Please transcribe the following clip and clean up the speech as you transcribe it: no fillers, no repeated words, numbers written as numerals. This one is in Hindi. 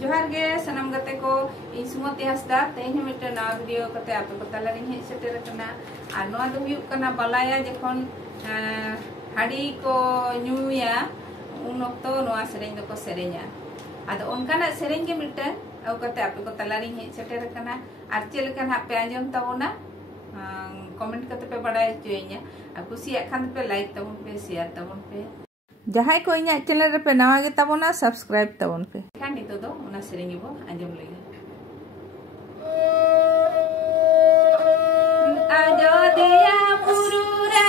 जोहार गे सनम गते को इन सुमति हंसदा तेज मिट्टे नवा वीडियो कते आपे को तला रिन हेज सेटेर कना आर नवा दो हुयुग कना बालाया जखन हाड़ी को न्यूया उन अक्तो नवा सेरेñ दो को सेरेñा आदो ओनकाना सेरेñ गे मिट्टे औ कते आपे को तला रिन हेज सेटेर कना आर चेल लेका ना पे आंजम ताबोना कमेंट कते पे बड़ाय चोयña आ कुसिया खान पे लाइक ताबोन पे शेयर ताबोन पे जहां को इना चैनल रे पे नवा गे ताबोना सब्सक्राइब ताबोन पे खान नितो दो ओना सेरेñ गे बो आंजम लगे आजोदिया पुरु रे